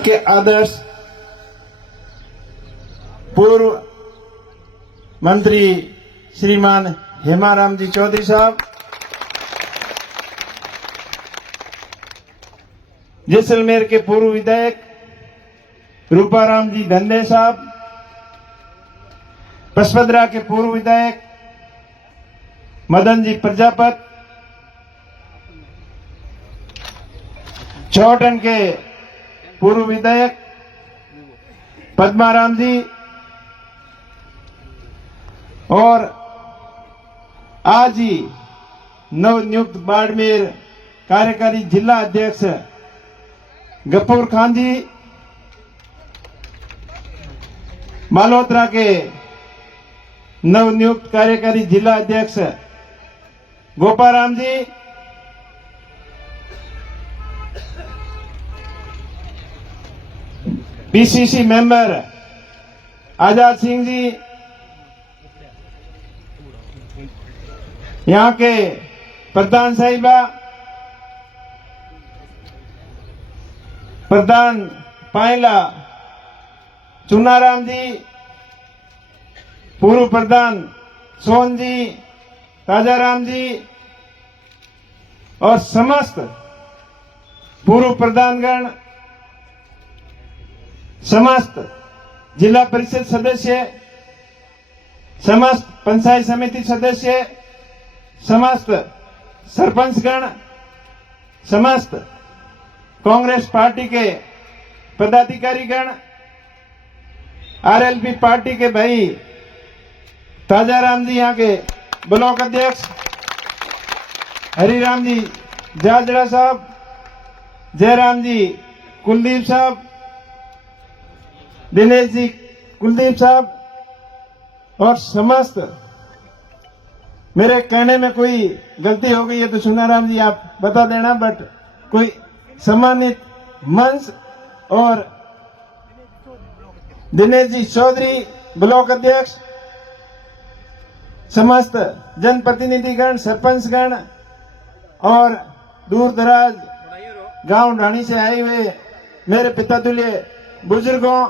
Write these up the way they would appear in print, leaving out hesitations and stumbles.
सबके आदर्श पूर्व मंत्री श्रीमान हेमाराम जी चौधरी साहब, जैसलमेर के पूर्व विधायक रूपाराम जी धंधे साहब, पचपदरा के पूर्व विधायक मदन जी प्रजापत, चौटन के पूर्व विधायक पद्माराम जी और आज ही नवनियुक्त बाड़मेर कार्यकारी जिला अध्यक्ष गफूर खान जी, मालहोत्रा के नवनियुक्त कार्यकारी जिला अध्यक्ष गोपाराम जी, पीसीसी मेंबर आजाद सिंह जी, यहाँ के प्रधान साहिबा, प्रधान पायला चुनाराम जी, पूर्व प्रधान सोन जी, ताजाराम जी और समस्त पूर्व प्रधानगण, समस्त जिला परिषद सदस्य, समस्त पंचायत समिति सदस्य, समस्त सरपंचगण, समस्त कांग्रेस पार्टी के पदाधिकारीगण, आरएलपी पार्टी के भाई ताजाराम जी यहाँ के ब्लॉक अध्यक्ष, हरिराम जी जाजड़ा साहब, जयराम जी कुलदीप साहब, दिनेश जी कुलदीप साहब और समस्त, मेरे कहने में कोई गलती हो गई है तो सुनाराम जी आप बता देना, बट कोई सम्मानित मंच और दिनेश जी चौधरी ब्लॉक अध्यक्ष, समस्त जनप्रतिनिधिगण, सरपंचगण और दूर दराज गांव ढाणी से आए हुए मेरे पिता तुल्य बुजुर्गों,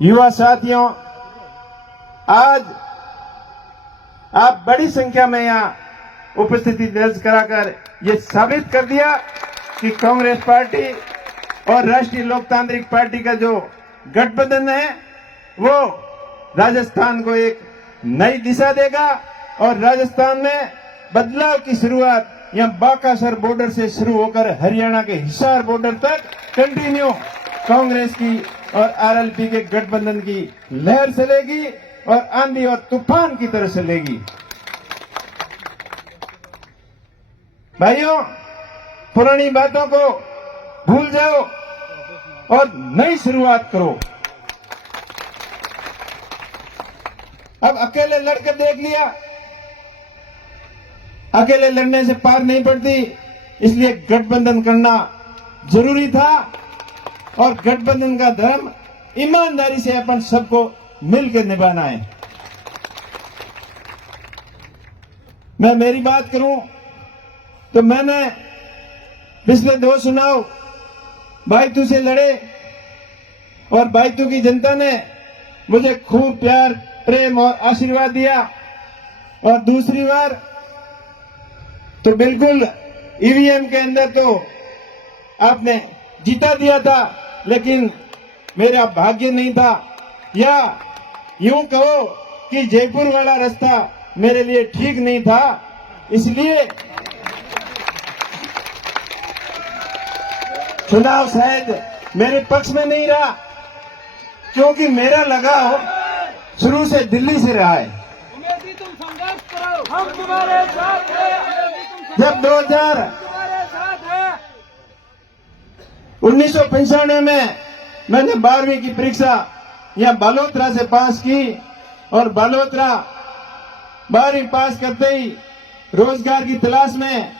युवा साथियों, आज आप बड़ी संख्या में यहाँ उपस्थिति दर्ज कराकर ये साबित कर दिया कि कांग्रेस पार्टी और राष्ट्रीय लोकतांत्रिक पार्टी का जो गठबंधन है वो राजस्थान को एक नई दिशा देगा और राजस्थान में बदलाव की शुरुआत यहाँ बाकासर बॉर्डर से शुरू होकर हरियाणा के हिसार बॉर्डर तक कंटिन्यू कांग्रेस की और आरएलपी के गठबंधन की लहर चलेगी और आंधी और तूफान की तरह चलेगी। भाइयों, पुरानी बातों को भूल जाओ और नई शुरुआत करो। अब अकेले लड़कर देख लिया, अकेले लड़ने से पार नहीं पड़ती, इसलिए गठबंधन करना जरूरी था और गठबंधन का धर्म ईमानदारी से अपन सबको मिलकर निभाना है। मैं मेरी बात करूं तो मैंने पिछले 2 चुनाव भाईतू से लड़े और भाईतू की जनता ने मुझे खूब प्यार, प्रेम और आशीर्वाद दिया और दूसरी बार तो बिल्कुल ईवीएम के अंदर तो आपने जीता दिया था, लेकिन मेरा भाग्य नहीं था, या यूं कहो कि जयपुर वाला रास्ता मेरे लिए ठीक नहीं था, इसलिए चुनाव शायद मेरे पक्ष में नहीं रहा, क्योंकि मेरा लगाव शुरू से दिल्ली से रहा है। तुम संघर्ष करो, हम तुम्हारे साथ हैं। जब 1995 में मैंने 12वीं की परीक्षा यहाँ बालोतरा से पास की और बालोतरा 12वीं पास करते ही रोजगार की तलाश में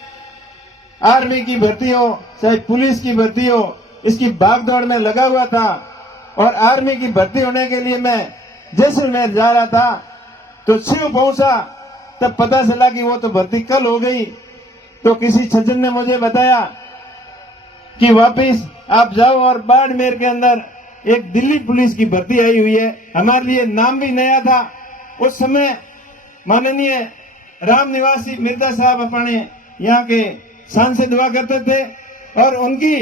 आर्मी की भर्ती हो चाहे पुलिस की भर्ती हो, इसकी भागदौड़ में लगा हुआ था और आर्मी की भर्ती होने के लिए मैं जैसलमेर जा रहा था तो शिव पहुंचा, तब पता चला कि वो तो भर्ती कल हो गई। तो किसी सज्जन ने मुझे बताया कि वापस आप जाओ। और बाड़मेर के अंदर एक दिल्ली पुलिस की भर्ती आई हुई है, हमारे लिए नाम भी नया था। उस समय माननीय राम निवासी मिर्जा साहब अपने यहाँ के सांसद हुआ करते थे और उनकी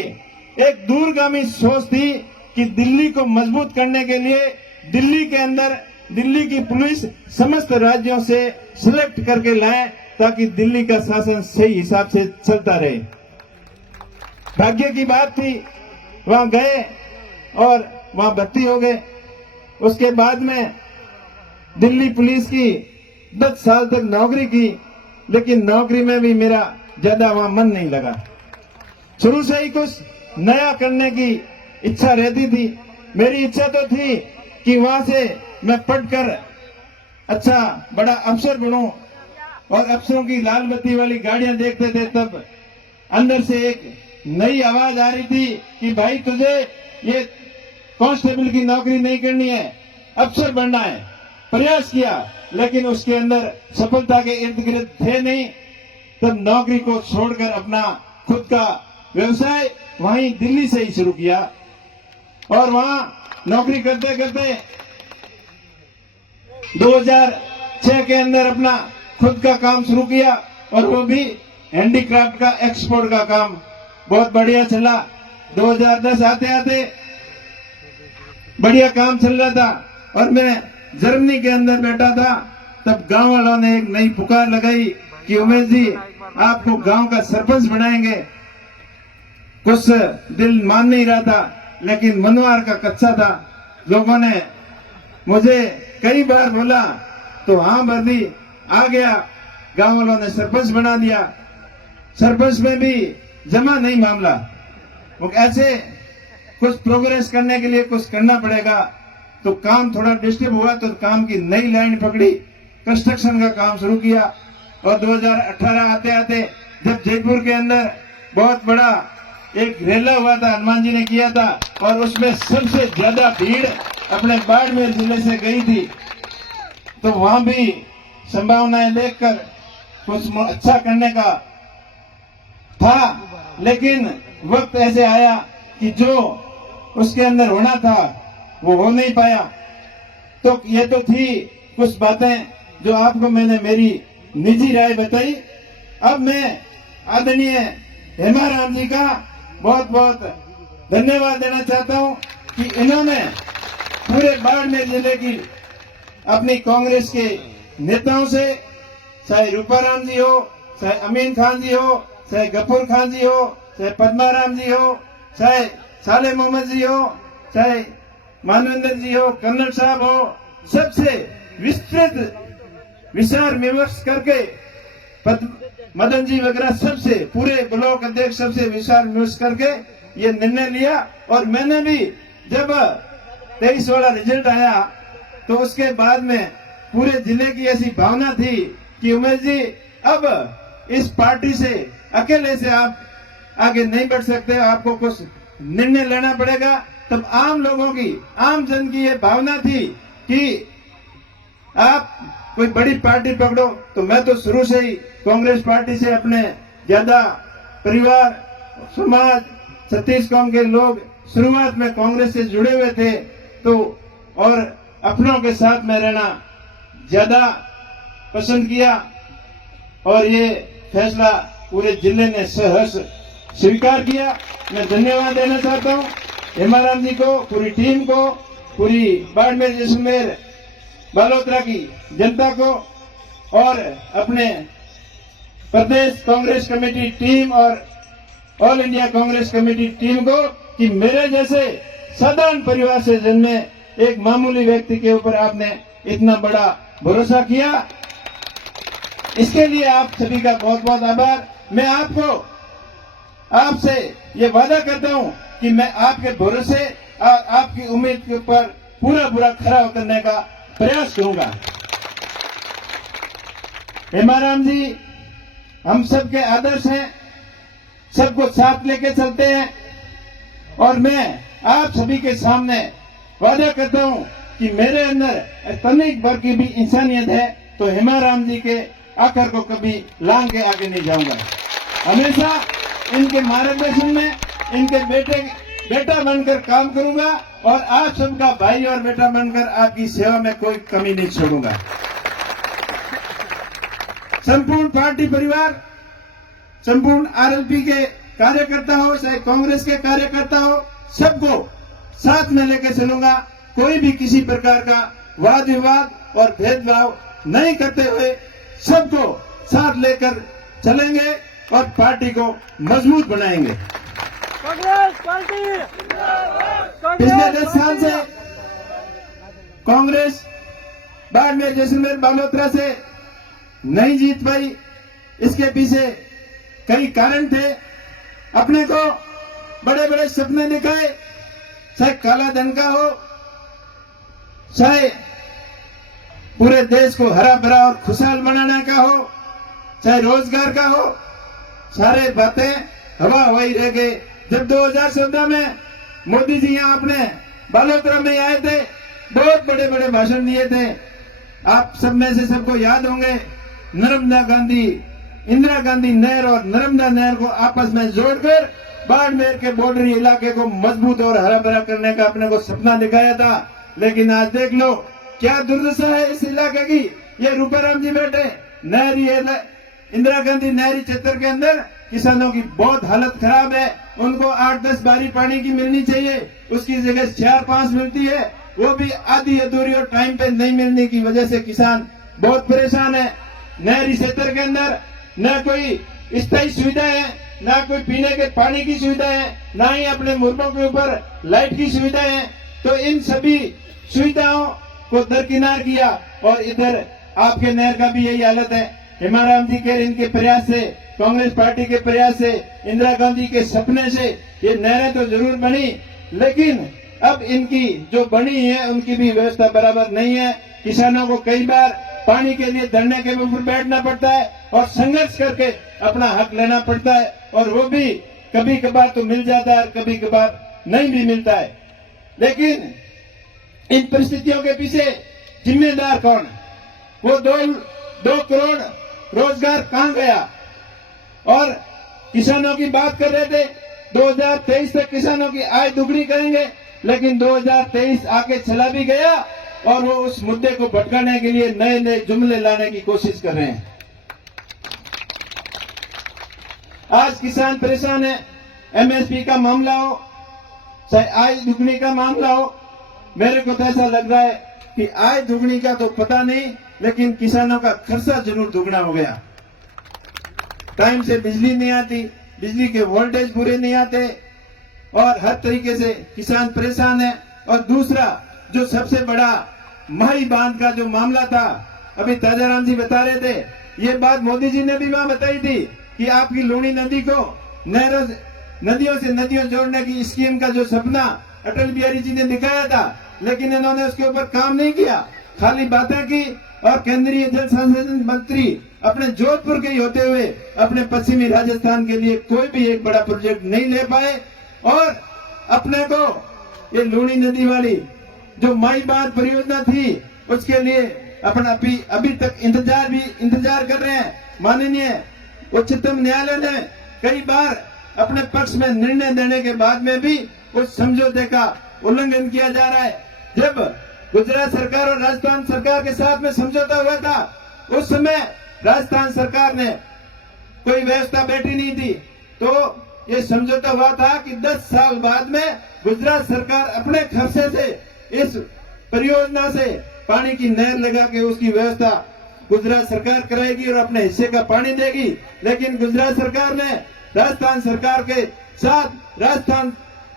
एक दूरगामी सोच थी कि दिल्ली को मजबूत करने के लिए दिल्ली के अंदर दिल्ली की पुलिस समस्त राज्यों से सिलेक्ट करके लाए ताकि दिल्ली का शासन सही हिसाब से चलता रहे। भाग्य की बात थी, वहां गए और वहां भर्ती हो गए। उसके बाद में दिल्ली पुलिस की 10 साल तक नौकरी की, लेकिन नौकरी में भी मेरा ज्यादा वहां मन नहीं लगा। शुरू से ही कुछ नया करने की इच्छा रहती थी। मेरी इच्छा तो थी कि वहां से मैं पढ़कर अच्छा बड़ा अफसर बनूं, और अफसरों की लाल बत्ती वाली गाड़ियां देखते थे तब अंदर से एक नई आवाज आ रही थी कि भाई तुझे ये कांस्टेबल की नौकरी नहीं करनी है, अफसर बनना है। प्रयास किया लेकिन उसके अंदर सफलता के इर्द गिर्द थे नहीं। तब नौकरी को छोड़कर अपना खुद का व्यवसाय वहीं दिल्ली से ही शुरू किया और वहां नौकरी करते करते 2006 के अंदर अपना खुद का काम शुरू किया और वो भी हैंडीक्राफ्ट का एक्सपोर्ट का काम बहुत बढ़िया चला। 2010 आते आते बढ़िया काम चल रहा था और मैं जर्मनी के अंदर बैठा था। तब गांव वालों ने एक नई पुकार लगाई कि उमेश जी आपको गांव का सरपंच बनाएंगे। कुछ दिल मान नहीं रहा था लेकिन मनोहार का कच्चा था। लोगों ने मुझे कई बार बोला तो हाँ भर दी, आ गया। गांव वालों ने सरपंच बना दिया। सरपंच में भी जमा नहीं मामला, वो ऐसे कुछ प्रोग्रेस करने के लिए कुछ करना पड़ेगा। तो काम थोड़ा डिस्टर्ब हुआ तो काम की नई लाइन पकड़ी, कंस्ट्रक्शन का काम शुरू किया। और 2018 आते आते जब जयपुर के अंदर बहुत बड़ा एक रेला हुआ था, हनुमान जी ने किया था और उसमें सबसे ज्यादा भीड़ अपने बाड़मेर जिले से गई थी, तो वहां भी संभावनाएं देखकर कुछ अच्छा करने का था। लेकिन वक्त ऐसे आया कि जो उसके अंदर होना था वो हो नहीं पाया। तो ये तो थी कुछ बातें जो आपको मैंने मेरी निजी राय बताई। अब मैं आदरणीय हेमाराम जी का बहुत बहुत धन्यवाद देना चाहता हूं कि इन्होंने पूरे बाड़मेर जिले की अपनी कांग्रेस के नेताओं से, चाहे रूपाराम जी हो, चाहे अमीन खान जी हो, चाहे गफूर खान जी हो, चाहे पद्माराम जी हो, चाहे साले मोहम्मद जी हो, चाहे मानवेंद्र जी हो, कन्नड़ साहब हो, सबसे विस्तृत विचार विमर्श करके मदन जी वगैरह सबसे पूरे ब्लॉक अध्यक्ष सबसे विचार विमर्श करके ये निर्णय लिया। और मैंने भी जब 23 वाला रिजल्ट आया तो उसके बाद में पूरे जिले की ऐसी भावना थी कि उमेश जी अब इस पार्टी से अकेले से आप आगे नहीं बढ़ सकते, आपको कुछ निर्णय लेना पड़ेगा। तब आम लोगों की, आम जन की ये भावना थी कि आप कोई बड़ी पार्टी पकड़ो। तो मैं तो शुरू से ही कांग्रेस पार्टी से अपने ज्यादा परिवार, समाज, छत्तीसगढ़ के लोग शुरुआत में कांग्रेस से जुड़े हुए थे, तो और अपनों के साथ में रहना ज्यादा पसंद किया और ये फैसला पूरे जिले ने सहर्ष स्वीकार किया। मैं धन्यवाद देना चाहता हूं हेमाराम जी को, पूरी टीम को, पूरी बाड़मेर जैसलमेर बालोतरा की जनता को और अपने प्रदेश कांग्रेस कमेटी टीम और all India Congress committee team को कि मेरे जैसे साधारण परिवार से जन्मे एक मामूली व्यक्ति के ऊपर आपने इतना बड़ा भरोसा किया। इसके लिए आप सभी का बहुत बहुत आभार। मैं आपसे ये वादा करता हूं कि मैं आपके भरोसे और आपकी उम्मीद के ऊपर पूरा खरा उतरने का प्रयास करूंगा। हेमाराम जी हम सबके आदर्श हैं, सबको साथ लेके चलते हैं और मैं आप सभी के सामने वादा करता हूं कि मेरे अंदर तनिक भर की भी इंसानियत है तो हेमाराम जी के आकर को कभी लांग के आगे नहीं जाऊंगा। हमेशा इनके मार्गदर्शन में इनके बेटा बनकर काम करूंगा और आप सबका भाई और बेटा बनकर आपकी सेवा में कोई कमी नहीं छोड़ूंगा। संपूर्ण पार्टी परिवार, संपूर्ण आरएलपी के कार्यकर्ता हो चाहे कांग्रेस के कार्यकर्ता हो, सबको साथ में लेकर चलूंगा। कोई भी किसी प्रकार का वाद विवाद और भेदभाव नहीं करते हुए सबको साथ लेकर चलेंगे और पार्टी को मजबूत बनाएंगे। कांग्रेस पार्टी पिछले 10 साल से कांग्रेस बाड़मेर, जैसलमेर, बालोतरा से नहीं जीत पाई। इसके पीछे कई कारण थे। अपने को बड़े बड़े सपने दिखाए, चाहे काला धन का हो, चाहे पूरे देश को हरा भरा और खुशहाल बनाने का हो, चाहे रोजगार का हो, सारे बातें हवा हवाई रह गए। जब 2014 में मोदी जी यहाँ अपने बालोतरा में आए थे, बहुत बड़े बड़े भाषण दिए थे। आप सब में से सबको याद होंगे, नर्मदा गांधी, इंदिरा गांधी नहर और नर्मदा नहर को आपस में जोड़कर बाड़मेर के बॉर्डरी इलाके को मजबूत और हरा भरा करने का अपने को सपना दिखाया था। लेकिन आज देख लो क्या दुर्दशा है इस इलाके की। ये रूपाराम जी बैठे, नहरी इंदिरा गांधी नहरी क्षेत्र के अंदर किसानों की बहुत हालत खराब है। उनको 8-10 बारी पानी की मिलनी चाहिए, उसकी जगह 4-5 मिलती है, वो भी आधी अधूरी और टाइम पे नहीं मिलने की वजह से किसान बहुत परेशान है। नहरी क्षेत्र के अंदर न कोई स्थायी सुविधा है, न कोई पीने के पानी की सुविधा है, न ही अपने मुर्गों के ऊपर लाइट की सुविधा है। तो इन सभी सुविधाओं को दरकिनार किया और इधर आपके नहर का भी यही हालत है। हेमाराम जी के इनके प्रयास से, कांग्रेस पार्टी के प्रयास से, इंदिरा गांधी के सपने से ये नहरें तो जरूर बनी, लेकिन अब इनकी जो बनी है उनकी भी व्यवस्था बराबर नहीं है। किसानों को कई बार पानी के लिए धरने के ऊपर बैठना पड़ता है और संघर्ष करके अपना हक लेना पड़ता है, और वो भी कभी कभार तो मिल जाता है और कभी कभार नहीं भी मिलता है। लेकिन इन परिस्थितियों के पीछे जिम्मेदार कौन? वो 2 करोड़ रोजगार कहां गया? और किसानों की बात कर रहे थे 2023 तक किसानों की आय दुगनी करेंगे, लेकिन 2023 आके चला भी गया और वो उस मुद्दे को भटकाने के लिए नए नए जुमले लाने की कोशिश कर रहे हैं। आज किसान परेशान है। एमएसपी का मामला हो चाहे आय दुगनी का मामला हो, मेरे को तो ऐसा लग रहा है कि आय दुगनी का तो पता नहीं, लेकिन किसानों का खर्चा जरूर दुगना हो गया। टाइम से बिजली नहीं आती, बिजली के वोल्टेज पूरे नहीं आते और हर तरीके से किसान परेशान है। और दूसरा जो सबसे बड़ा माही बांध का जो मामला था, अभी ताजाराम जी बता रहे थे, ये बात मोदी जी ने भी वहां बताई थी कि आपकी लूणी नदी को नदियों से नदियों जोड़ने की स्कीम का जो सपना अटल बिहारी जी ने दिखाया था, लेकिन इन्होंने उसके ऊपर काम नहीं किया, खाली बातें की। और केंद्रीय जल संसाधन मंत्री अपने जोधपुर के ही होते हुए अपने पश्चिमी राजस्थान के लिए कोई भी एक बड़ा प्रोजेक्ट नहीं ले पाए। और अपने को ये लूणी नदी वाली जो माई बांध परियोजना थी उसके लिए अपना अभी तक इंतजार कर रहे हैं। माननीय उच्चतम न्यायालय ने कई बार अपने पक्ष में निर्णय देने के बाद में भी उस समझौते का उल्लंघन किया जा रहा है। जब गुजरात सरकार और राजस्थान सरकार के साथ में समझौता हुआ था, उस समय राजस्थान सरकार ने कोई व्यवस्था बैठी नहीं थी, तो ये समझौता हुआ था कि 10 साल बाद में गुजरात सरकार अपने खर्चे से इस परियोजना से पानी की नहर लगा के उसकी व्यवस्था गुजरात सरकार कराएगी और अपने हिस्से का पानी देगी। लेकिन गुजरात सरकार ने राजस्थान सरकार के साथ, राजस्थान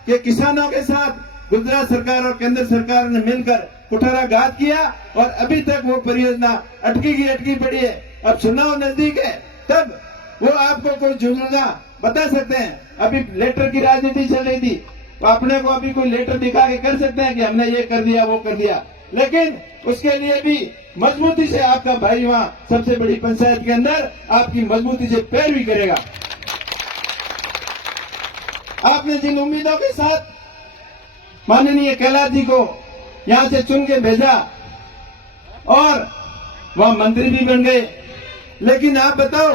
के किसानों के साथ गुजरात सरकार और केंद्र सरकार ने मिलकर कुठाराघात किया और अभी तक वो परियोजना अटकी पड़ी है। अब चुनाव नजदीक है, तब वो आपको कोई जुमला बता सकते हैं। अभी लेटर की राजनीति चल रही थी, तो अपने को अभी कोई लेटर दिखा के कर सकते हैं कि हमने ये कर दिया वो कर दिया, लेकिन उसके लिए भी मजबूती से आपका भाई वहां सबसे बड़ी पंचायत के अंदर आपकी मजबूती से पैरवी करेगा। आपने जिन उम्मीदों के साथ माननीय कैलाश जी को यहां से चुन के भेजा और वह मंत्री भी बन गए, लेकिन आप बताओ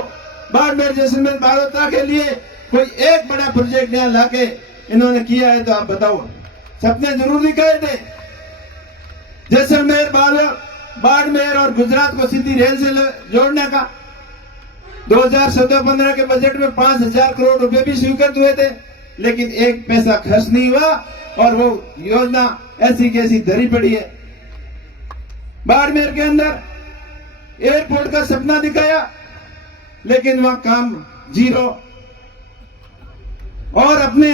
बाड़मेर, जैसलमेर, बालोतरा के लिए कोई एक बड़ा प्रोजेक्ट यहाँ लाके इन्होंने किया है तो आप बताओ। सपने जरूर दिखाए थे, जैसलमेर, बाड़मेर और गुजरात को सीधी रेल से जोड़ने का 2014-15 के बजट में 5,000 करोड़ रुपए भी स्वीकृत हुए थे, लेकिन एक पैसा खर्च नहीं हुआ और वो योजना ऐसी कैसी धरी पड़ी है। बाड़मेर के अंदर एयरपोर्ट का सपना दिखाया, लेकिन वहां काम जीरो। और अपने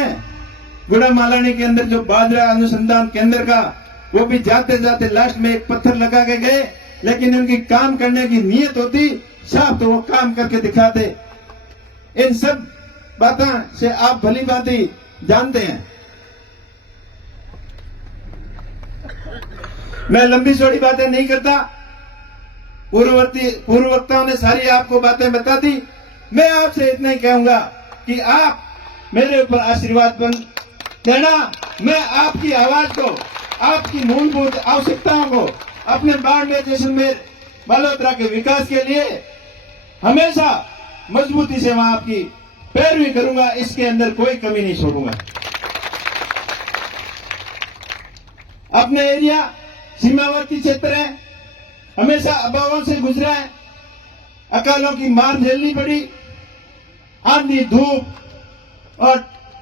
गुड़ामालानी के अंदर जो बाजरा अनुसंधान केंद्र का, वो भी जाते जाते लास्ट में एक पत्थर लगा के गए, लेकिन उनकी काम करने की नीयत होती साफ तो वो काम करके दिखाते। इन सब बातों से आप भली भांति जानते हैं। मैं लंबी चौड़ी बातें नहीं करता, पूर्व वक्ताओं ने सारी आपको बातें बता दी। मैं आपसे इतना ही कहूंगा कि आप मेरे ऊपर आशीर्वाद देना। मैं आपकी आवाज को, आपकी मूलभूत आवश्यकताओं को अपने बाड़मेर, जैसलमेर, बालोतरा के विकास के लिए हमेशा मजबूती से वहां आपकी पैरवी करूंगा, इसके अंदर कोई कमी नहीं छोड़ूंगा। अपने एरिया सीमावर्ती क्षेत्र है, हमेशा अभावों से गुजरा है, अकालों की मार झेलनी पड़ी, आंधी धूप और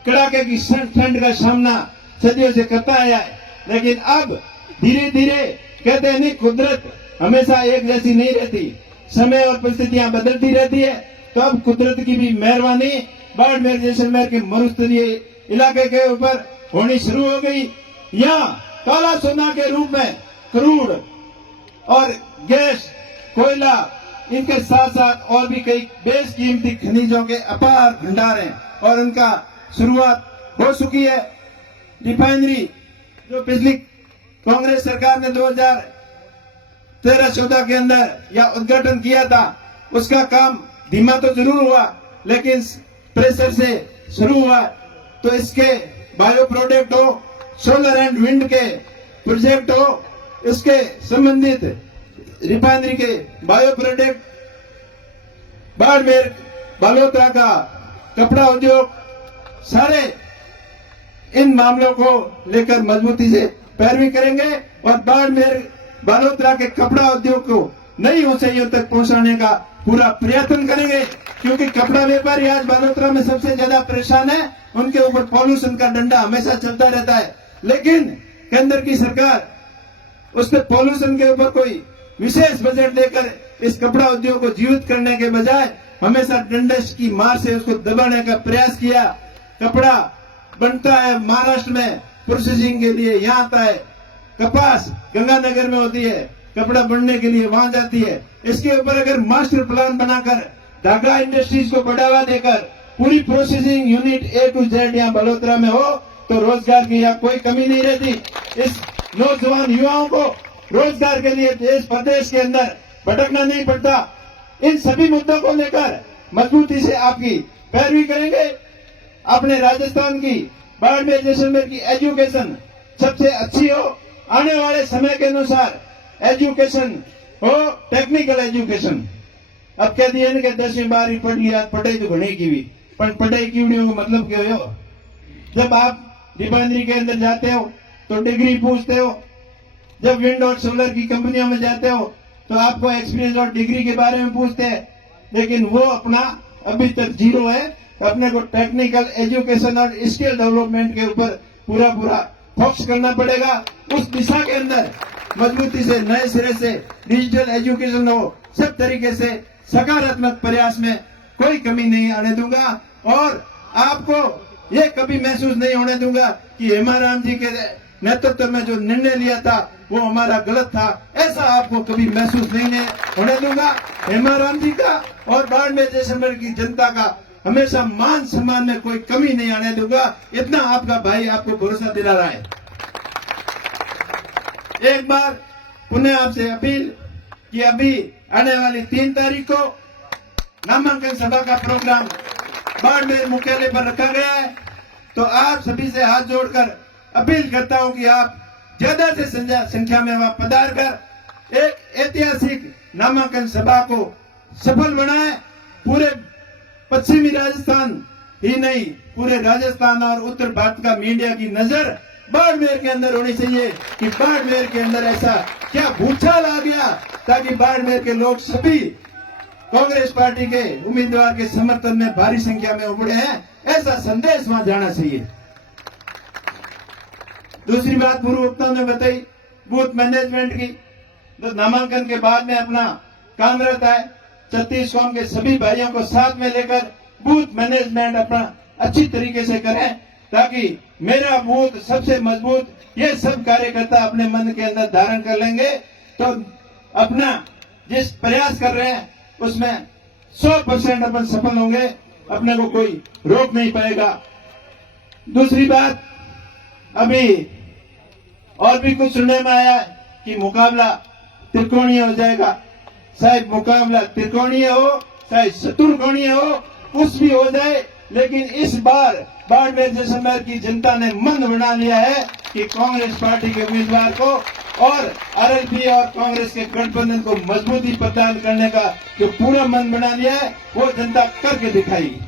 कड़ाके की ठंड का सामना सदियों से करता आया है। लेकिन अब धीरे धीरे कहते हैं नहीं, कुदरत हमेशा एक जैसी नहीं रहती, समय और परिस्थितियां बदलती रहती है। तो अब कुदरत की भी मेहरबानी बाड़मेर, जैसलमेर के मरुस्थलीय इलाके के ऊपर होनी शुरू हो गई। यहाँ काला सोना के रूप में क्रूड और गैस, कोयला, इनके साथ साथ और भी कई बेशकीमती खनिजों के अपार भंडार हैं और उनका शुरुआत हो चुकी है। रिफाइनरी जो पिछली कांग्रेस सरकार ने 2013-14 के अंदर या उद्घाटन किया था, उसका काम धीमा तो जरूर हुआ, लेकिन प्रेशर से शुरू हुआ। तो इसके बायो प्रोडक्ट हो, सोलर एंड विंड के प्रोजेक्ट हो, इसके संबंधित रिफाइनरी के बायो प्रोडक्ट, बाड़मेर, बालोतरा का कपड़ा उद्योग, सारे इन मामलों को लेकर मजबूती से पैरवी करेंगे और बाड़मेर, बालोतरा के कपड़ा उद्योग को नई ऊंचाइयों तक पहुंचाने का पूरा प्रयत्न करेंगे। क्योंकि कपड़ा व्यापारी आज बालोतरा में सबसे ज्यादा परेशान है, उनके ऊपर पॉल्यूशन का डंडा हमेशा चलता रहता है, लेकिन केंद्र की सरकार उसके पॉल्यूशन के ऊपर कोई विशेष बजट देकर इस कपड़ा उद्योग को जीवित करने के बजाय हमेशा डंडे की मार से उसको दबाने का प्रयास किया। कपड़ा बनता है महाराष्ट्र में प्रोसेसिंग के लिए, यहाँ आता है, कपास गंगानगर में होती है, कपड़ा बनने के लिए वहां जाती है। इसके ऊपर अगर मास्टर प्लान बनाकर धागा इंडस्ट्रीज को बढ़ावा देकर पूरी processing unit A to Z यहाँ बलोतरा में हो तो रोजगार की यहाँ कोई कमी नहीं रहती। इस नौजवान युवाओं को रोजगार के लिए देश प्रदेश के अंदर भटकना नहीं पड़ता। इन सभी मुद्दों को लेकर मजबूती से आपकी पैरवी करेंगे। अपने राजस्थान की बाड़मेर, जैसलमेर की एजुकेशन सबसे अच्छी हो, आने वाले समय के अनुसार एजुकेशन हो, टेक्निकल एजुकेशन। अब कह दिए कि 10वीं 12वीं पढ़ लिया, पढ़ाई तो घनी की भी, पर पढ़ाई की मतलब क्या हो? जब आप रिफाइनरी के अंदर जाते हो तो डिग्री पूछते हो, जब विंड और सोलर की कंपनियों में जाते हो तो आपको एक्सपीरियंस और डिग्री के बारे में पूछते हैं, लेकिन वो अपना अभी तक जीरो है। अपने को टेक्निकल एजुकेशन और स्किल डेवलपमेंट के ऊपर पूरा फोकस करना पड़ेगा। उस दिशा के अंदर मजबूती से नए सिरे से डिजिटल एजुकेशन हो, सब तरीके से सकारात्मक प्रयास में कोई कमी नहीं आने दूंगा और आपको ये कभी महसूस नहीं होने दूंगा कि हेमाराम जी के नेतृत्व में जो निर्णय लिया था वो हमारा गलत था, ऐसा आपको कभी महसूस नहीं होने दूंगा। हेमाराम जी का और बाड़मेर, जैसलमेर की जनता का हमेशा मान सम्मान में कोई कमी नहीं आने दूंगा। इतना आपका भाई आपको भरोसा दिला रहा है। एक बार पुनः आपसे अपील कि अभी आने वाली 3 तारीख को नामांकन सभा का प्रोग्राम बाड़मेर मुख्यालय पर रखा गया है। तो आप सभी से हाथ जोड़कर अपील करता हूं कि आप ज्यादा से संख्या में वहां पधार कर एक ऐतिहासिक नामांकन सभा को सफल बनाएं। पूरे पश्चिमी राजस्थान, ही नहीं पूरे राजस्थान और उत्तर भारत का मीडिया की नजर बाड़मेर के अंदर होनी चाहिए कि बाड़मेर के अंदर ऐसा क्या भूचाल आ गया ताकि बाड़मेर के लोग सभी कांग्रेस पार्टी के उम्मीदवार के समर्थन में भारी संख्या में उमड़े हैं, ऐसा संदेश वहां जाना चाहिए। दूसरी बात पूर्व वक्ताओं ने बताई बूथ मैनेजमेंट की, तो नामांकन के बाद में अपना काम रहता है छत्तीस कौम के सभी भाइयों को साथ में लेकर बूथ मैनेजमेंट अपना अच्छी तरीके से करें ताकि मेरा बूथ सबसे मजबूत, ये सब कार्यकर्ता अपने मन के अंदर धारण कर लेंगे तो अपना जिस प्रयास कर रहे हैं उसमें 100% अपन सफल होंगे, अपने को कोई रोक नहीं पाएगा। दूसरी बात, अभी और भी कुछ सुनने में आया कि मुकाबला त्रिकोणीय हो जाएगा। शायद मुकाबला त्रिकोणीय हो चाहे चतुर्कोणीय हो, कुछ भी हो जाए, लेकिन इस बार बाड़मेर जैसलमेर की जनता ने मन बना लिया है कि कांग्रेस पार्टी के उम्मीदवार को और आरएलपी और कांग्रेस के गठबंधन को मजबूती प्रदान करने का जो पूरा मन बना लिया है वो जनता करके दिखाएगी।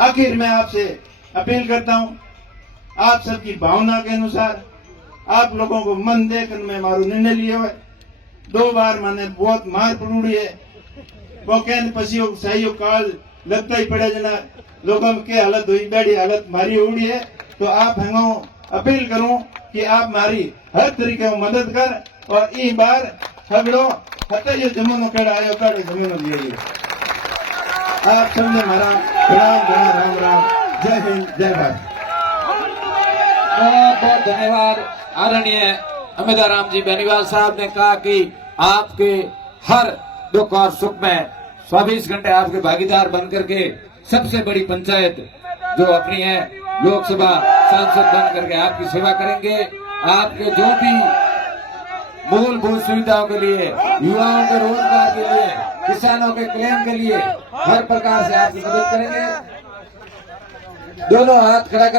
आखिर मैं आपसे अपील करता हूं, आप सबकी भावना के अनुसार आप लोगों को मन देकर मैं मारू निर्णय लिया है। 2 बार मैंने बहुत मार पड़ी है, कोकेन पसीओ सही काल लगता ही पड़े जना लोगों के हालत हुई बड़ी हालत मारी उड़ी है। तो आप हंगो अपील करूं कि आप मारी हर तरीके में मदद कर और ई बार हगड़ो हते जो जमुनो केड़ा आयो काड़े जमीनो दिए। आप सबने मारा प्रणाम, राम राम, जय हिंद, जय भारत। बहुत बहुत धन्यवाद। आदरणीय अमिताराम जी बेनीवाल साहब ने कहा कि आपके हर दुख और सुख में 24 घंटे आपके भागीदार बन करके सबसे बड़ी पंचायत जो अपनी है लोकसभा सांसद बन करके आपकी सेवा करेंगे। आपके जो भी मूलभूत सुविधाओं के लिए, युवाओं के रोजगार के लिए, किसानों के क्लेम के लिए हर प्रकार से आपकी मदद करेंगे। दोनों हाथ खड़ा कर